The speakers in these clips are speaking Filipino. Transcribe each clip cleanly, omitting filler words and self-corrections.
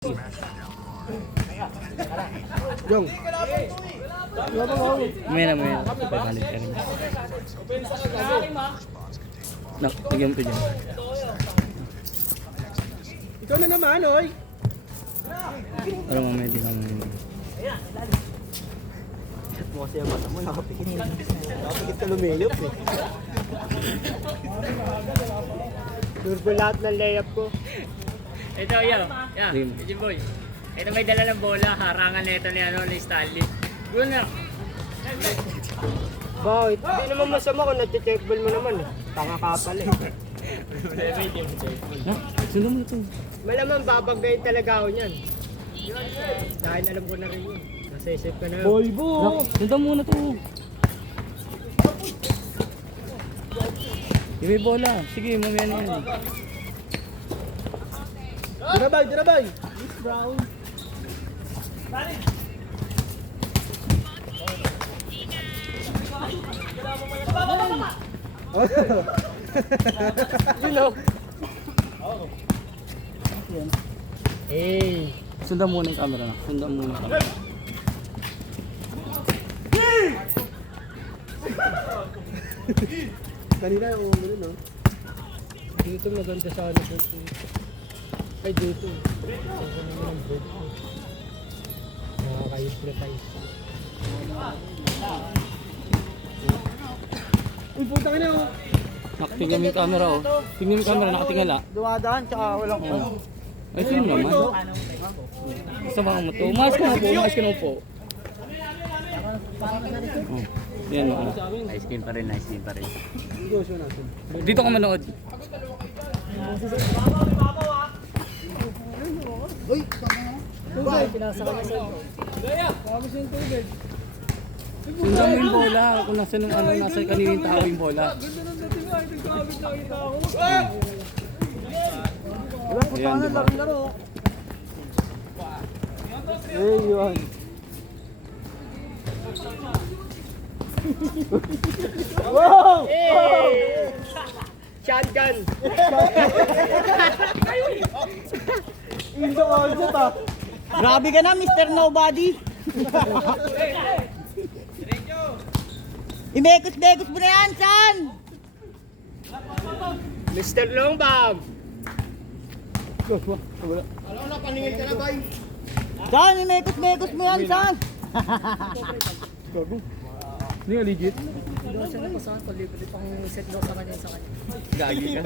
Jong. May na. Papalit ka rin. Nak, tigyan ko dyan. Ikaw na naman, oy. Pero mamaya di naman yun. Mo kasi ang mata mo, nakapikit. Nakapikit ka lumilip eh. Sure ko lahat ng layup ko. Ito, yan. Boy. Ito may dala ng bola. Harangan na ito ni Stanley. Yun na. Bakit? Hindi naman masama kung nati-check ball mo naman eh. Tanga ka pala eh. Ha? Sundan mo ito. Malamang babagayin talaga ako niyan. Dahil alam ko na rin yun. Nasa-isip ka na yun. Nak, sundan muna ito. Yung may bola. Sige, mamaya na yan. Dirabay, dirabay! Miss Brown. You know. Hey. Sundan muna yung camera na. Sundan muna yung camera. Kanina yung umuli, no? Dito maganda sa ano. Ay, dito. Ako naman ang bed ko. Nakaka-hypnotize. Uy, puta ka na, oh. Nak, tingnan mo yung camera, oh. Tingnan mo yung camera, nakatingala. Dumadaan, tsaka walang ano. Ay, sino naman? Basta baka mo ito. Umayos ka na po, umayos ka na po. Oh. Yan mo. Ice cream pa rin, ice cream pa rin. Dito ka manood. Uy, tubig. Pinasa ka na sa tubig. Sundan mo yung bola. Kung nasa nung ano, nasa kanina yung tao yung bola. Ayan, di ba? Eh, yun. Wow! Hey! Shotgun! Indo all shot ah! Grabe ka na, Mr. Nobody. Imekos-bekos mo na yan, San! Mr. Longbam! San, imekos-bekos mo yan, San! Hindi nga legit. Gagi ka.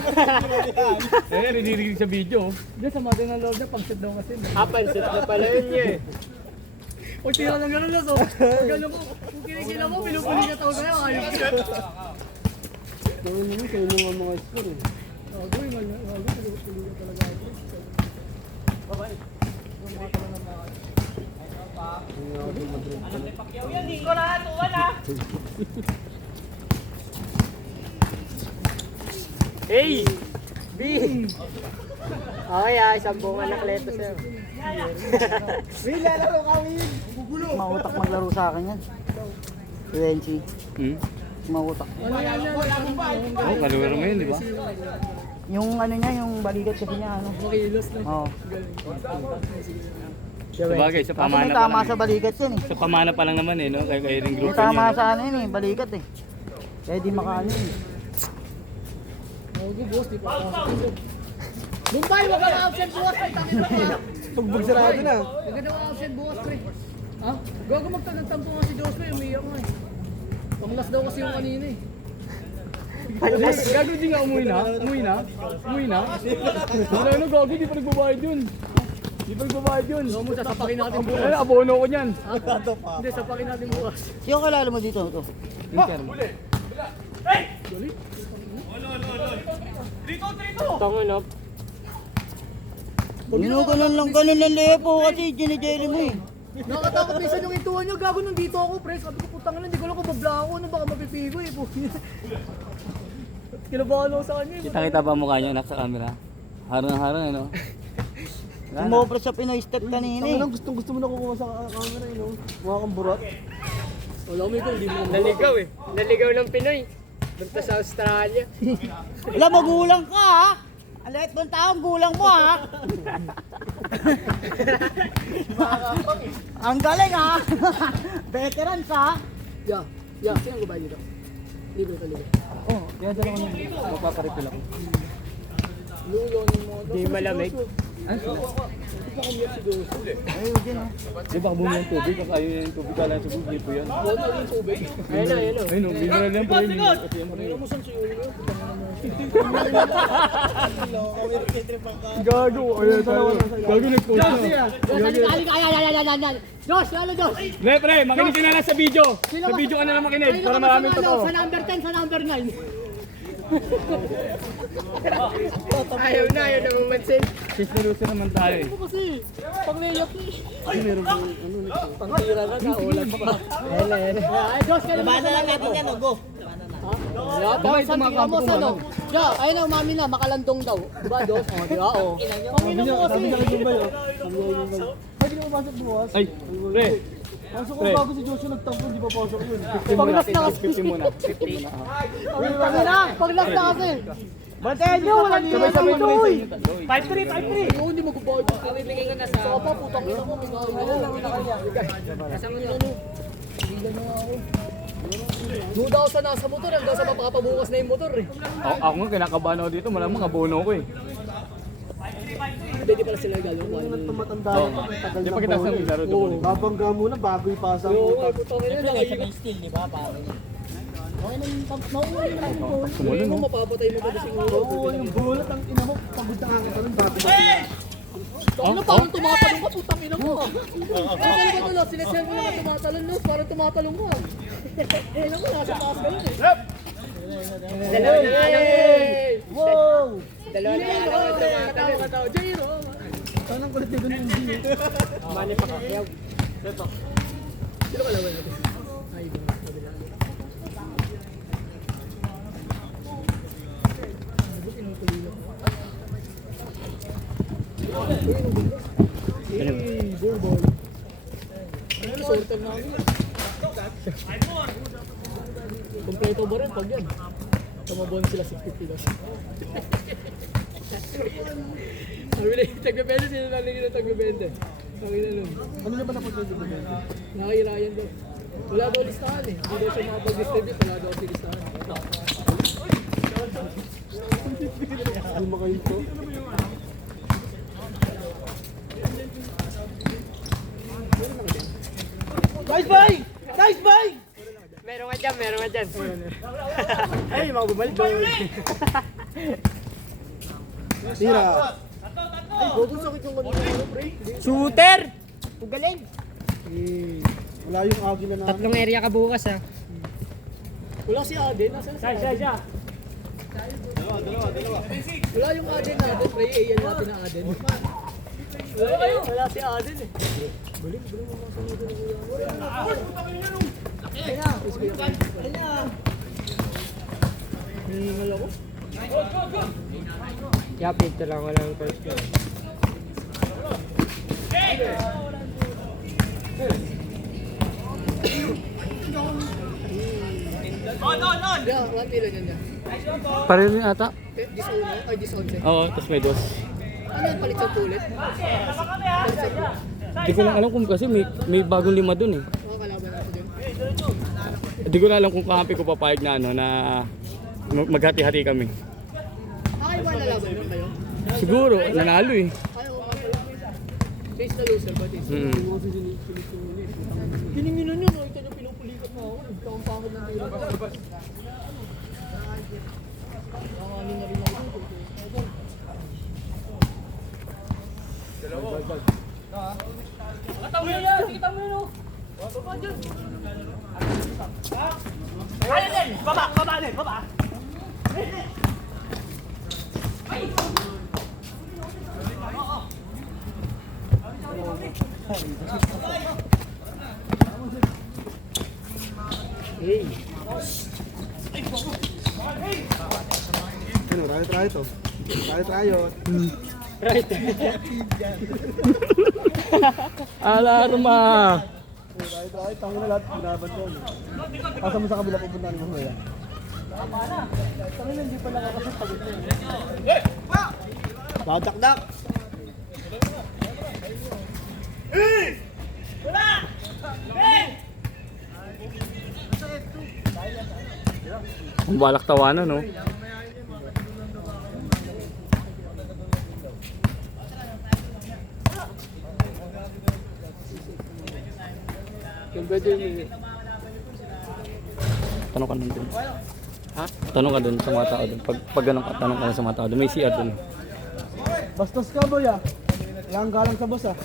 Eh, rinirinig sa video. Diyan sa mother ng loob na pag-set daw kasi. Pansit na pala yun niya eh. O tira lang gano'n na so. Pag gano'n mo, kung kinikila mo, pinupuli niya tawag na yung ayos ka. Gawin naman kayo ng mga score eh. Gawin mo, pinupuli niya talaga ako. Babay. Hey! B! Okay ah, isang buong anak leto sa'yo. Win, lalaro ka, Win! Mautak maglaro sa akin yan. Wenchi, mautak. Oh, kalawaro mo yun, di ba? Yung ano niya, yung balikat kasi niya, ano. Makilos na. Oo. Sabagay, sa Kasi pamana may pa tama lang. sa balikat yan eh. Sa pamana pa lang naman eh, no? Kaya rin group May tama sa ano yun eh, balikat eh. Kaya di makaano eh. Huwag boss, di pa ako. Bumbay, wag ka absent bukas. Ay, tangin mo ka. Tugbog sarado na. Huwag ka daw absent bukas, pre. Ha? Gago magtanong-tampo nga si Joshua, umiyak nga eh. Panglas daw kasi yung kanina eh. Gago di nga umuwi na? Umuwi na? Umuwi na? Wala na, gago, di pa nagbabayad yun. Di pa nagbabayad yun. Huwag mo sasapakin natin bukas. Ay, abono ko niyan. Hindi, sapakin natin bukas. Sino kalala mo dito? Ito. Tangin na. Ganun lang lepo kasi ginijeli mo eh. Nakatakot minsan yung ituan niyo, gago nung dito ako, pre. Sabi ko, putang ina, hindi ko alam kung babla ako, ano baka mapipigo eh. Kinabahan ako sa kanya eh. Kita-kita ba mukha niya, anak, sa camera? Harang-harang, ano? Sumobra sa Pinoy step kanina eh. Gustong gusto mo na kukuha sa camera eh, no? Mukha kang burat. Wala ko may ito, hindi mo naman. Naligaw eh. Naligaw ng Pinoy. Punta sa Australia. Wala, magulang ka ha. Alit mo taong gulang mo ha. Ang galing ha! Veteran ka! Yeah. Sino ko ba dito? Libre to, libre. Oh, kaya dalawa na. Magpaparepil ako. Lulunin mo. Di malamig. Ay, huwag yan ha. Di ba bumili ng tubig? Kakayo yung tubig. Kala sa tubig po yan. Oo, yung tubig. Ayun na, ayun na. Ayun, binira lang po yun. Kasi yan po rin. Gago. Ayun, gago nag-post na. Josh, ano Josh? Pre, makinig ka na lang sa video. Sa video ka na lang makinig. Para maraming totoo. Sa number 10, sa number 9. Ayaw na mamansin. Since nalusin naman tayo eh. Kasi, pag layup pangtira na, kaulan pa pa. Ayun. Ay, Josh, kaya naman lang natin yan, go. Bakit tumakap ko ano? Ja, ayun na, umami na, makalandong daw. Diba, Josh? O, diba, o. Panginoon mo kasi. Pwede ka mapasok bukas? Ay, pre. Pasok ko bago si Joshua nagtampo, hindi pa pasok yun. 50 muna. 50 muna. 50 muna. Pag-last na kasi. Bantayan nyo, wala nyo. Sabay-sabay mo rin sa inyo. 5-3. Oo, hindi magbabayad. Kami bigay ko na sa... Saka pa, putang ina mo. Kasama nyo. Bilan na nga ako. Duda ako sa nasa motor, hanggang sa mapapabukas na yung motor eh. Ako nga kinakabahan ako dito. Malamang abono ko eh. Hindi pala sila gano'n. Matanda Oo. na tagal Di ng pa kita sa bola. laro doon. Babangga muna bago ipasa Oo, mo. putang ina. Nakaiwas still, di ba? Okay nang mauuli na yung goal. Hindi mo mapapatay mo pa na siguro. Oo, yung bulat ang ina mo. Pagod na nga rin bago matila. Ano parang tumatalong ka, putang ina mo. Ano ba ito? Sineserve mo naman tumatalon, no? Parang tumatalong ka. Alam mo, nasa taas ka yun eh. Dalawa na Wow! Dalawa na tumatalong ka daw. Jairo. Anong kulit na ganun yung hindi? Mani pa kakyaw. Sino kalawan natin? Ay, sorted na kami. Kompleto ba rin pag yan? Tumabon sila 650 lang. Sabi na yung tagbe-bente, sino nalagay na tagbe-bente? Sabi na lang. Ano na ba napag-ready ba yan? Nakahirayan daw. Wala daw listahan eh. Hindi daw siya makapag-distribute, wala daw si listahan. Hindi makain to. Nice buy! Nice buy! Meron ka dyan, meron ka dyan. Ay, mga bumalik daw. Tira. Ay, gogo sakit yung kanina, pre. Shooter! Ugaling. Wala yung agila na. Tatlong area ka bukas ha. Wala si Aden, nasaan si Aden? Siya. Wala yung Aden natin, pre. Ayan natin na Aden. Wala si Aden eh. Buling mo mga sanod na kuya. Ay na. Ay na. Hihingal ako. Yapit ko lang walang first goal. Yeah, 1 million yan dyan. Pareho rin ata. This 1, ay this 11. Oo, tapos may dos. Ano yung palit sa pulit? Palit sa pulit. Hindi ko lang alam kung kasi may bagong lima dun eh. Mga kalaban natin dyan. Hindi ko na alam kung kakampi ko papayag na ano na maghati-hati kami. Nakaiba na laban lang kayo? Siguro, nanalo eh. Ayaw ko nga pala. Chase na loser ba? Chase. Kininginan nyo, nakita nyo pinupulikat na ako. Nagkakampakot ng tira. Nakanin na rin ako. Ano, tayo to. Tayo. Right. Alarma! Tayo, tango na lahat. Binaban ko. Pasa mo sa kabila pupunta ni Mahuya. Tango na, hindi pala kasi pagod na yun. Dadakdak! Ang balak tawanan, no? Yung pwede yung... Tanong ka dun. Ha? Tanong ka dun sa mga tao dun. Pag ganun ka, tanong ka sa mga tao dun. May CR dun. Bastos ka, boy, ah. Wala kang galang sa boss, ah.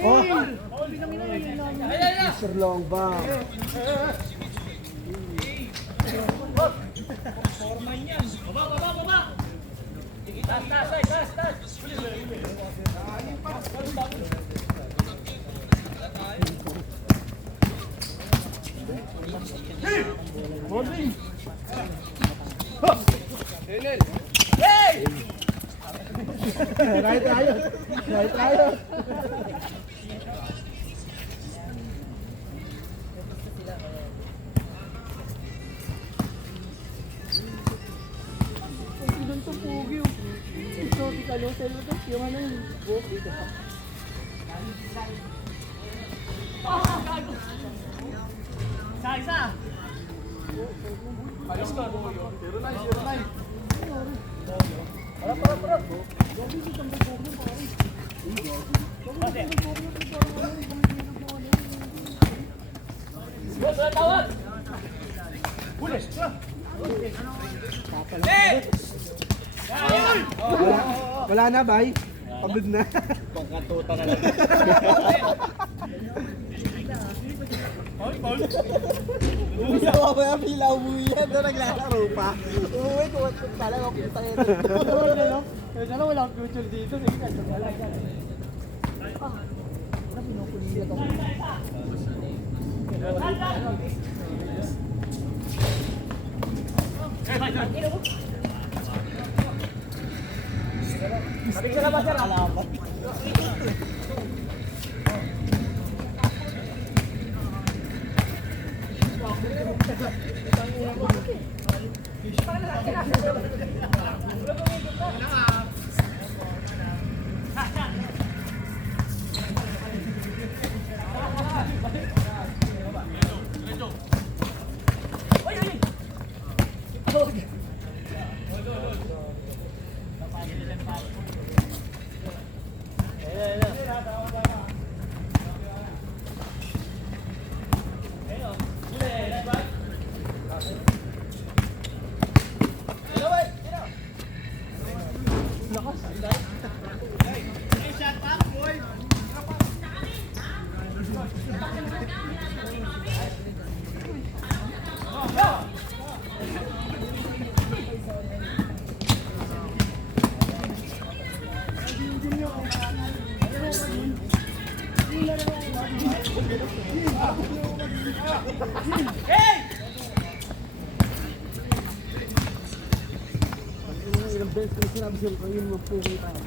Oh! Mr. Long Bang. Right tayo. Right tayo. Doon to Pugi. Ito, di ka lang sa'yo to. Yung ano yung buhok dito. Isa. Wala na, bay. Pagod na. Pangkatuta na lang. Umiyaw ako yung pila, umuwi yan. Doon naglalaro pa. Umuwi ko, talaga ako yung tayo. Kaya na walang future dito. Sige na, wala yan. Pinukuliya ako. Ilang beses ko sinabi sa'yo, ayun mo po kayo tayo.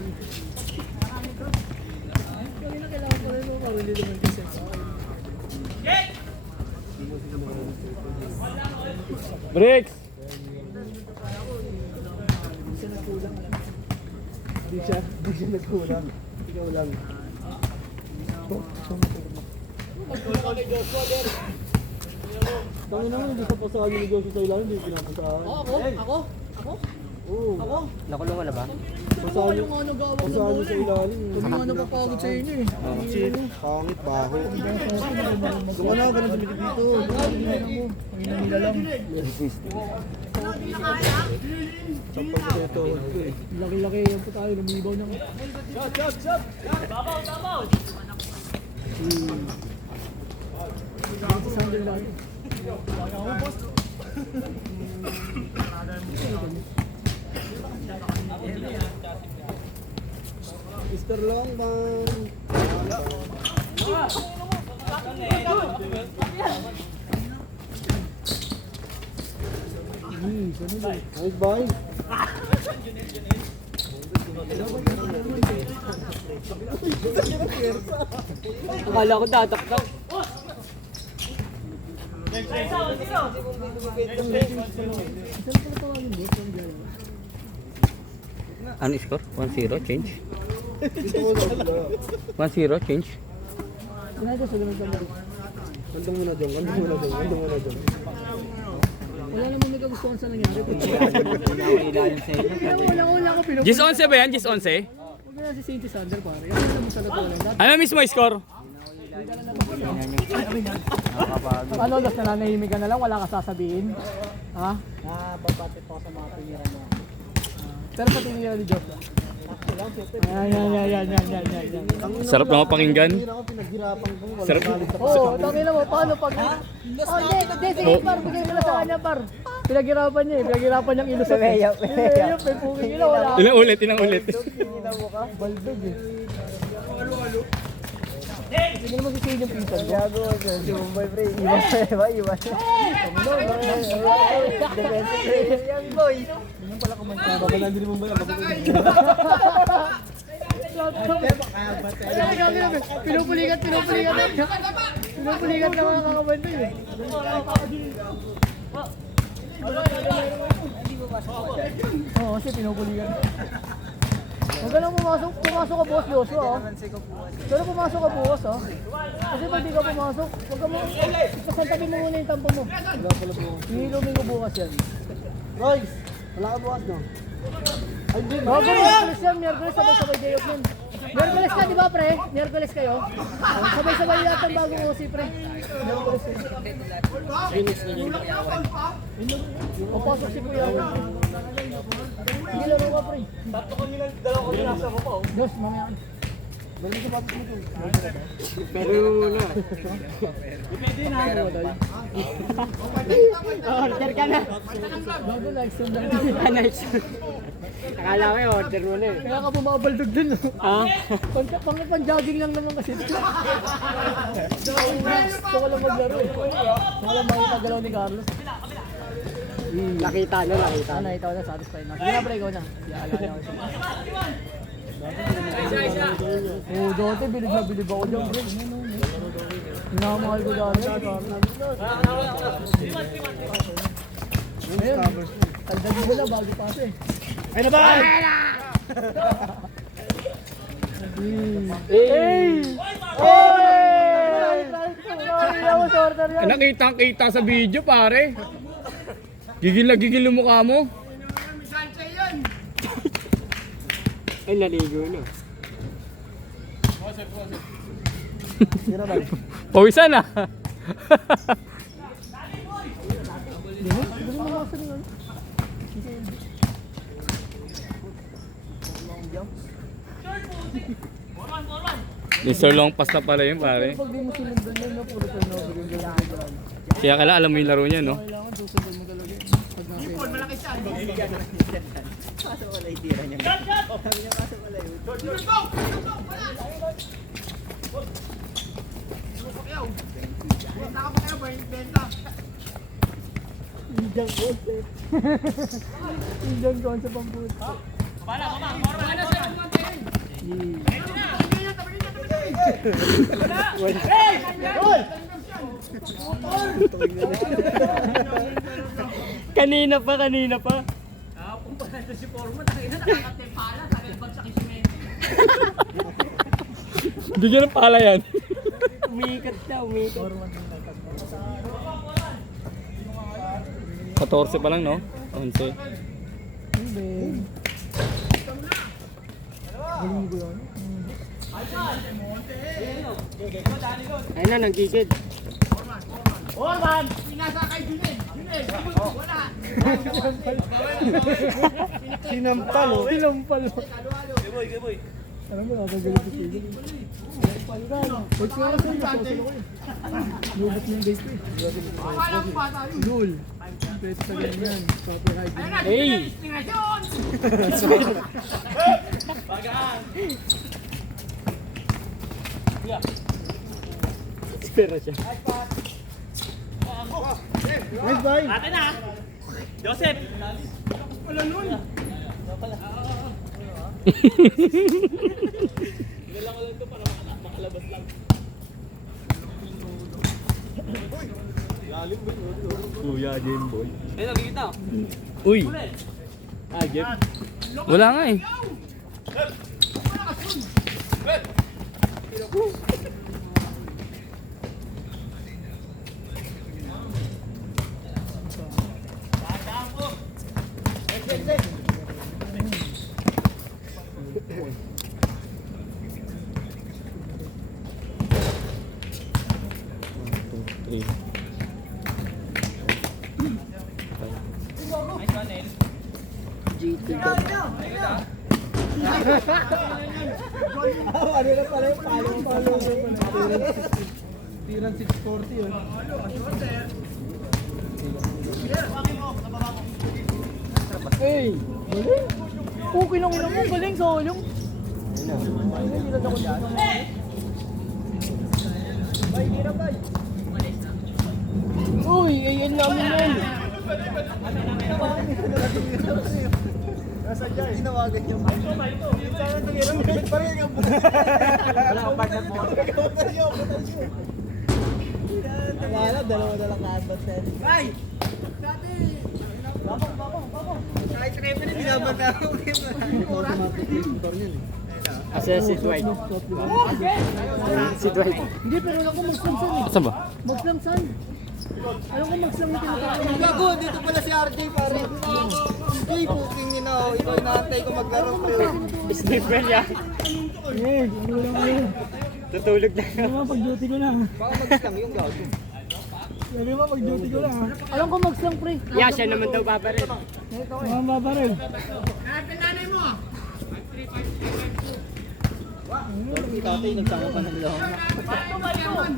Kaya na kailangan ko rin mo. Hindi naman kasi. Bricks! Di siya nagkulang. Ikaw lang. Tangin naman, hindi sa pasahan ni Joshua sa ilan, hindi pinapasahan. Ako? Oo. Ako? Nakulungan na ba? Pasahan yung ano gawak ng Pasahan bola sa eh. ilalim. Kung nga napapagod sa inyo eh. Pangit, baho. Kung ano, ganun bumili dito. Panginoon nila lang. Sampag ko ito. Laki-laki yan po tayo. Lumibaw na. Sa sandal natin. Mr. Long Bang. Nice boy. Akala ko tataktak. Ano score? 1-0 change? Ito ko na. 1-0 change? Ginagawa sa ganun kami. Kandong muna dyan, kandong muna dyan, kandong muna dyan. Wala naman may kagustuhan sa nangyari. Wala ko pinupuli. Gis 11 ba yan? Gis 11? Huwag na si Saint Sander pare. Kasi naman sa totoo lang. Ano mismo yung score? Ano, Los, nananahimik ka na lang, wala ka sasabihin? Ha? Babati po sa mga pinira mo. Pero sa tingin nila ni Joshua. Yan. Sarap naman pakinggan. Pinaghirapan ko. Sarap. Oo, tangin mo, paano pag... Oh, hindi, sige, par, bigay mo na sa kanya, par. Pinaghirapan niya eh, pinaghirapan niyang ilusot. Mayayap, may puging ila, wala. Ilang ulit. Baldog eh. Hindi naman sisihin yung pinsan ko. Gago, si Mumbai pre. Iwan. Defensive player yan, boy. Ganyan pala kumanta. Babalan din mo ba? Pinupulikat na mga kakabandoy eh. Oo, kasi pinupulikat. Huwag ka lang pumasok ka bukas, Joshua oh. Pero pumasok ka bukas oh. Kasi pag di ka pumasok, huwag ka mo, kasantabi mo muna yung tampo mo. Hihilumin ko bukas yan. Royce, wala ka bukas no? Miyerkules yan, Miyerkules sabay-sabay day off nun. Miyerkules ka di ba pre? Miyerkules kayo? Sabay-sabay yata ang bagong OC pre. Miyerkules yun. O pasok si Kuya. Hindi laro ka pre. Tatlo kami lang, dalawa kami nasa ko pa oh. Dos, mamaya. Balik sa pasok mo dun. Pero na. Pwede na. Order ka na. Bago like sundan. Akala ko yung order mo na eh. Kaya ka bumabaldog dun. Ha? Pang-jogging lang naman kasi. Gusto ko lang maglaro eh. Gusto ko lang makipagalaw ni Carlos. Nakita. Nakita ko na, satisfied na. Sige na pre, ikaw na. Alala ko siya. Oo, dati bilib na bilib ako dyan pre. Minamahal ko dati. Ayun, tagdagin mo na bago paso eh. Ayun na ba? Nakita sa video pare. Gigil yung mukha mo. Ay, naligo na. Pawisan na. Mr. Long pass na pala yun pare. Pag di mo sinundan yun, puro turnover yung gano'n. Kaya kala alam mo yung laro niya no? Kailangan susundan mo talaga. Pag nakita. Indian concept ang puto. Kanina pa. Bigyan ng pala yan. Umiikat. 14 pa lang no? 11. Hindi. Galing ko yun. Ayun na, nagkikid. Sinampal oh. Sinampal. Geboy. Alam mo, nakagalit ko siya. Sinampal ka. Pag siya lang sa'yo, nasosil ko eh. Lubot yung date ko eh. Yul. Pwede sa ganyan. Copyright. Hey! Espera siya. Nice boy. Joseph! Kuya Game Boy. Ay, nakikita. Uy! Jeff. Wala nga eh. Ano na pala yung palo. Tiran 640 yun. Hey! Galing! Okay lang mo, galing sa ulyong. Uy, ayan namin yan. Nasa dyan. Tinawagan yung Sana tingin mo. Parang yung wala akong partner mo. Wala, dalawa-dala ka at baten. Ay! Babang. Kahit referee na binabata ako. Asa si Dwight. Si Dwight. Hindi, pero alam ko mag-slamsan eh. Saan ba? Mag-slamsan. Alam ko mag-slam yung tinatawag. Gago, dito pala si RJ pare. Uy, puking nina oh. Ikaw inaantay ko maglaro pre. Disney friend yan. Eh, hindi lang kayo. Tutulog na. Ano ba, pag-duty ko na. Baka mag-slam yung gago. Sabi mo, pag-duty ko na. Alam ko mag-slam pre. Yeah, siya naman daw babaril. Mga babaril. Si tatay nagsama pa ng lahong.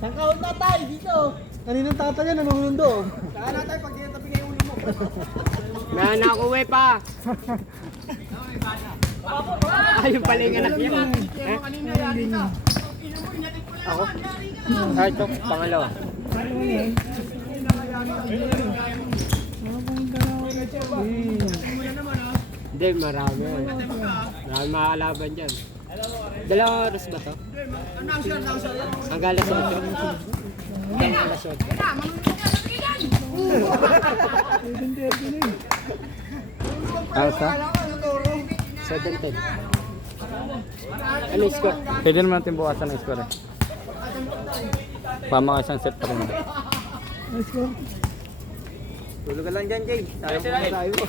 Sangkaon tatay dito. Kaninang tatay yan nanungundo. Saan natay pag dito tabi kayo ulo mo. May nakuwi pa. Ayun pala yung anak niya. Ako? Ah, ito, pangalawa. Hindi, marami. Marami makakalaban dyan. Dalawang oras ba to? Hanggang alas 8. Hanggang alas 8. Asa? 7-10. Ano yung score? Pwede naman natin bukasan ng score eh. Pama ka isang set pa rin. Let's go. Tulog ka lang dyan, Jay. Tayo mo tayo mo.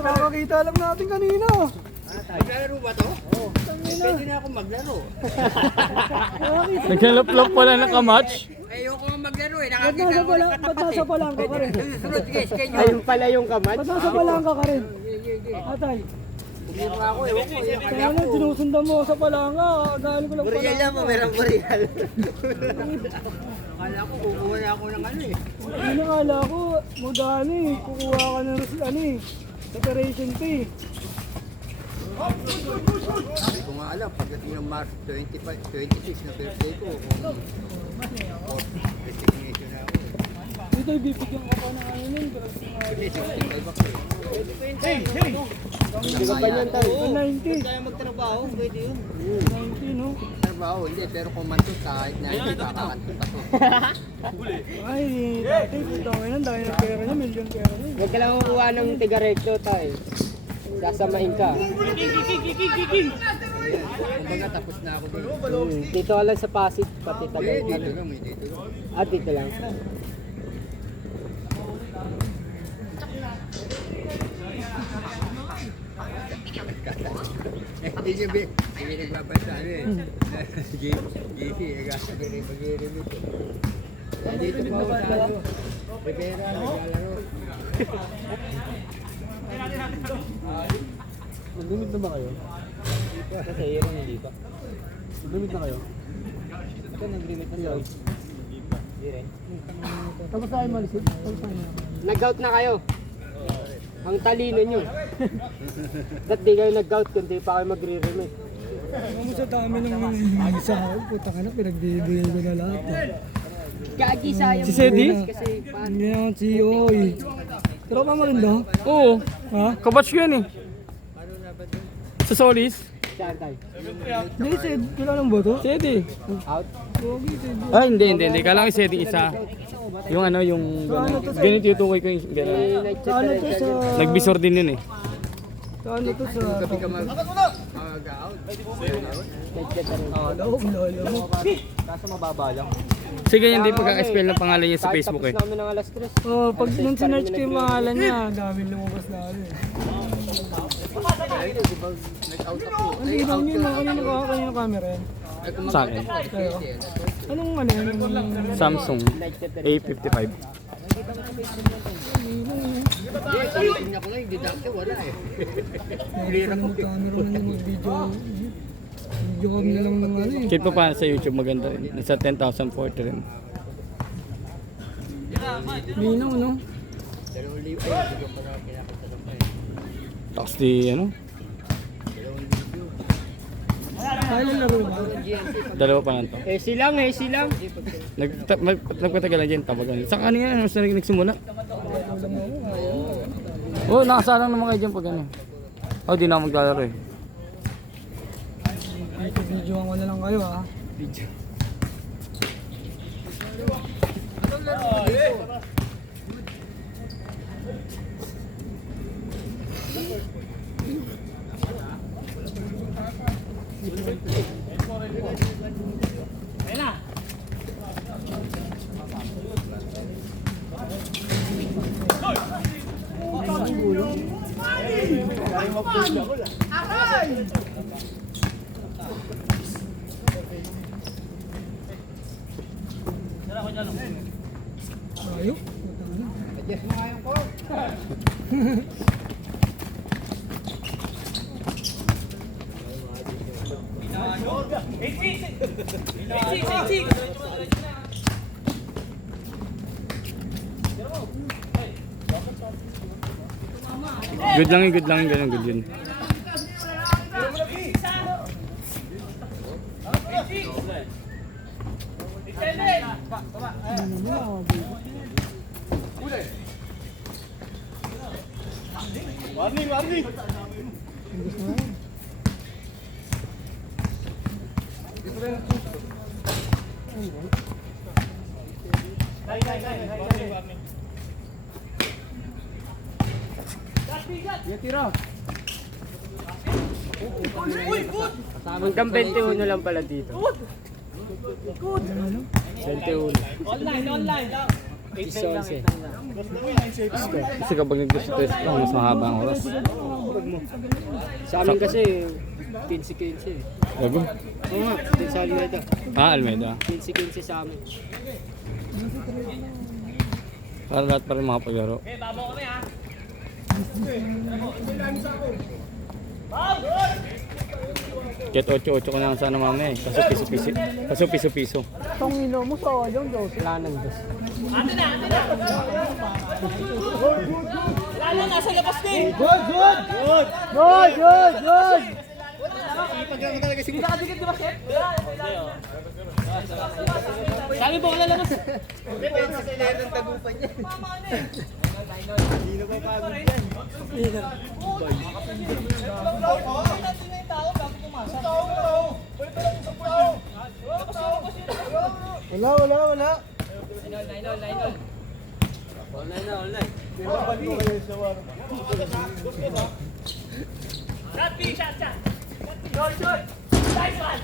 Nakakita lang natin kanina. Maglaro ba to? Oo. Pwede na ako maglaro. Naglalap-lap pala ng kamatch. Ayoko nga maglaro eh. Ba't nasa palangka ka rin? Sunod, sige, schedule. Ayun pala yung kamat. Ba't nasa palangka ka rin? Atay. Tumiro ako, ewan ko. Kaya lang, sinusundan mo sa palangka. Dahil ko lang palangka. mo, meron burial. Akala ko, kukuha na ako ng ano eh. Hindi nakala ko, magano eh. Kukuha ka ng ano eh. Separation fee. Hindi ko nga alam, pagdating ng March 25, 26 na birthday ko, resignation na ako. Dito, ibibigyan ko pa ng ano nun. Hindi, 65 ako. Hindi ko pa niyan tayo. 90. Kaya magtrabaho, pwede yun. 90, no? Trabaho, hindi, pero kung mantos kahit na hindi, kakakanto pa to. Ay, dati, putang ina, dahil ng pera niya, milyon pera niya. Huwag ka lang kukuha ng tiga-recto tayo. Sasamahin ka. Kumbaga, tapos na ako dito. Dito ka lang sa Pasig, pati taga. Dito lang, may dito lang. Ah, dito lang. Hindi niya hindi nagbabasa ano eh. GC, agasa ko rin pag-i-remit. Dito po ako sa ano. Rivera, naglalaro. Nag-limit na ba kayo? Kasi yun hindi pa. Nag-limit na kayo? Ito, nag-limit na siya. Hindi rin. Tapos tayo malisit. Tapos tayo. Nag-out na kayo. Ang talino nyo. Ba't di kayo nag-out kung di pa kayo magre-remit? Ano mo sa dami ng isa ako, puta ka na, pinagbibigay ko na lahat. Gagi sayang. Si Sedi? Kasi paano? Hindi na si Oy. Pero pa maganda? Oo. Ha? Kabatch ko yan eh. Sa Solis. saan tayo? Hindi, Sid. Kailangan ba ito? Sedi. Out? Pogi, Sid. Ay, hindi. Kailangan yung Sedi isa. Yung ano, yung ganito yung tukoy ko yung gano'n. Sa ano to sa... Nagbisor din yun eh. Sa ano to sa... Gabi ka mag-out? Loob, lolo mo. Kaso mababa lang. Sige, hindi pagka-spell ng pangalan niya sa Facebook eh. namin ng alas 3. Oh, pag nung sinerch ko yung pangalan niya, daming lumabas na ano eh. Nag-out ako. Ano ilaw niyo na kanina camera yan? Sa akin. Kayo? Anong ano yan? Anong... Samsung A55. Tingnan ko nga, yung didacte wala eh. Clear ako. Camera na yung mag-video. Video kami na lang ng ano eh. Kit pa pa sa YouTube maganda rin. Nasa 10,040 rin. Linaw, no? Tapos di ano, Kailan laro ba? dalawa pa lang to. Silang. Nagpatagal dyan, tabagan. Sa kanina, mas nagsimula. Oo, nakasalang naman kayo dyan pag ano. Oh, di na ako maglalaro eh. Videoan ko na lang kayo ha. Ayok. Adjust mo nga yung call. Good lang yun, ganun, good yun. Hanggang 21 lang pala dito. 21. Online. 11. Kasi kapag nag-test lang, mas mahaba ang oras. Sa amin kasi 15-15 eh. Gago. Oo nga, din sa Almeida. Almeida. 15-15 sa amin. Para lahat pa rin makapaglaro. Babo kami ha. Kahit 8-8 ko na lang sana mamaya eh. Kaso piso-piso. Itong ino mo sa yung Diyos. Wala nang dos. Lalo nasa labas din. Good! Hindi nakadikit di ba, Chef? Sabi ba wala labas? Wala. Shot. Shot. Nice one.